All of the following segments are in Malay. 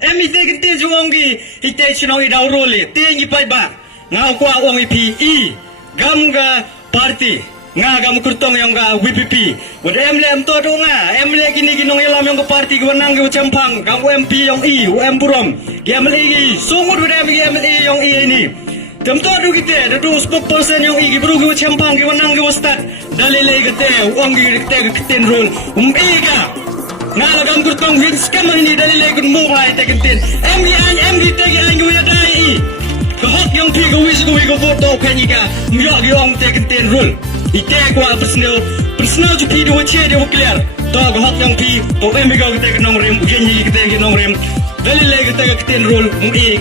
Emi te kete juongi ite chinoi daurole te ngi pai ba ngau kwa ongi pi I gamga party nga gam kurtong yang ga WPP wad emlem to do nga emle gini ginong ilam yang ga party gwanang ga champang gam UMP yang I UM burom gemle gi sumur wad emle yang I ini temto do kite do spokesperson yang I gi bru ga champang ga wanang ga wastat dalile gate ongi kite ga kiten rule ga ngala gam kurtong win scam ini dalile gun mobile te kentin MG te gi anyu ya dai kahok yang pi ga wis ga voto kanyika myo gi ong te kentin rule ite kwa personal ju pi do che de clear to kahok yang pi to em ga te gnong rem genyi te gnong rem dalile te ga kentin rule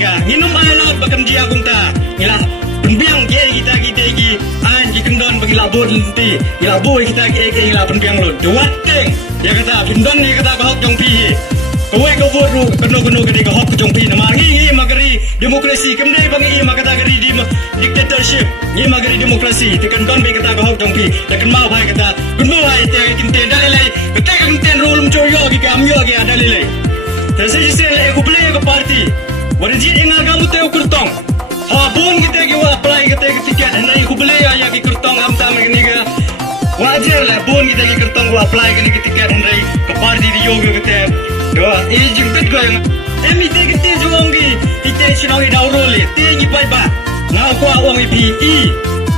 ga nginum ala bakan dia gunta ngila penbiang ye kita gi an ji kendon bagi labor nanti labo kita ge ngila penbiang lo duat teng ya kata pindon ni kata kahok jong pi kowe go voru keno gede kahok jong pi nama ngi magari demokrasi kemdai bangi magata gari di dictatorship ngi magari demokrasi tekan don be kata kahok jong pi tekan mau bai kata gunmo ai te kinte dalilai kata kinte rule mcho yo gi kam yo gi dalilai tese jise ko play ko party warji inga gamu te kurtong ha bon kita gi wa apply kita tiket nai ko play ya gi kurtong am ta me ga wajar lah bon kita gi kertong gua apply kali tiket ndai ke party di yoga kita do e jingtet ko yang emi te kete juongi ite chinoi daurole te ngi pai ba ngau kwa ongi pi I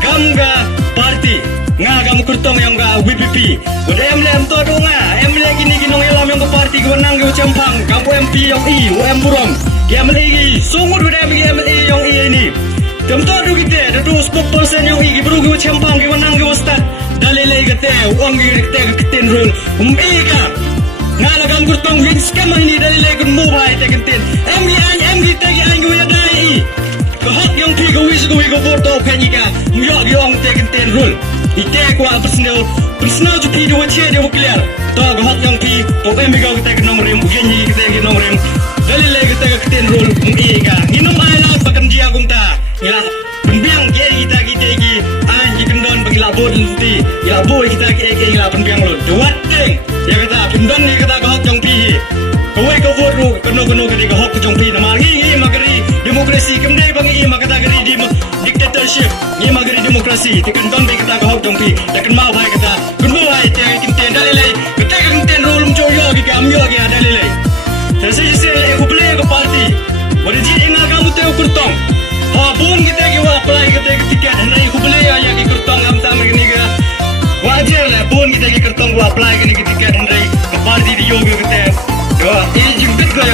gamga party nga gam kurtong yang ga WPP udah emlem to do nga emle gini ginong elam yang ke party gua nang gua campang gam UMP yang I UM burom gemle gi sumur udah emle yang I ini temto do kita do spokesperson yang I bru gua campang gua nang gua start dalile gate ongi rekte keten rule ga ngala gam kurtong win scam ini dalile gun mobile te keten MG te gi angu ya dai kahok yang pi go wis go voto kanyika myo gi ong te keten rule ite kwa personal ju pi do che de clear to kahok yang pi to em go te gnong rem genyi te gnong rem dalile gate keten rule ga nginum ala bakan dia gunta ngila penbiang ye kita gi anji kendon bagi labor nanti labo kita ge ngila penbiang lo duat teng ya kata kendon ni kata kahok jong pi kowe go voru keno gede kahok jong pi nama ngi magari demokrasi kemdai bangi magata gari di dictatorship ngi magari demokrasi tekan don be kata kahok jong pi tekan mau bai kata gunmo ai te kinte dalile kata kinte rule mcho yo gi kam yo gi dalile tese jise ko play ko party warji inga kamu te kurtong ha bon kita gi wa apply kita tiket nai ko play ya gi kurtong am ta me ni ga wajar lah bon kita gi kurtong wa apply ni tiket nai ke party di yoga kita do e jingtet ko yang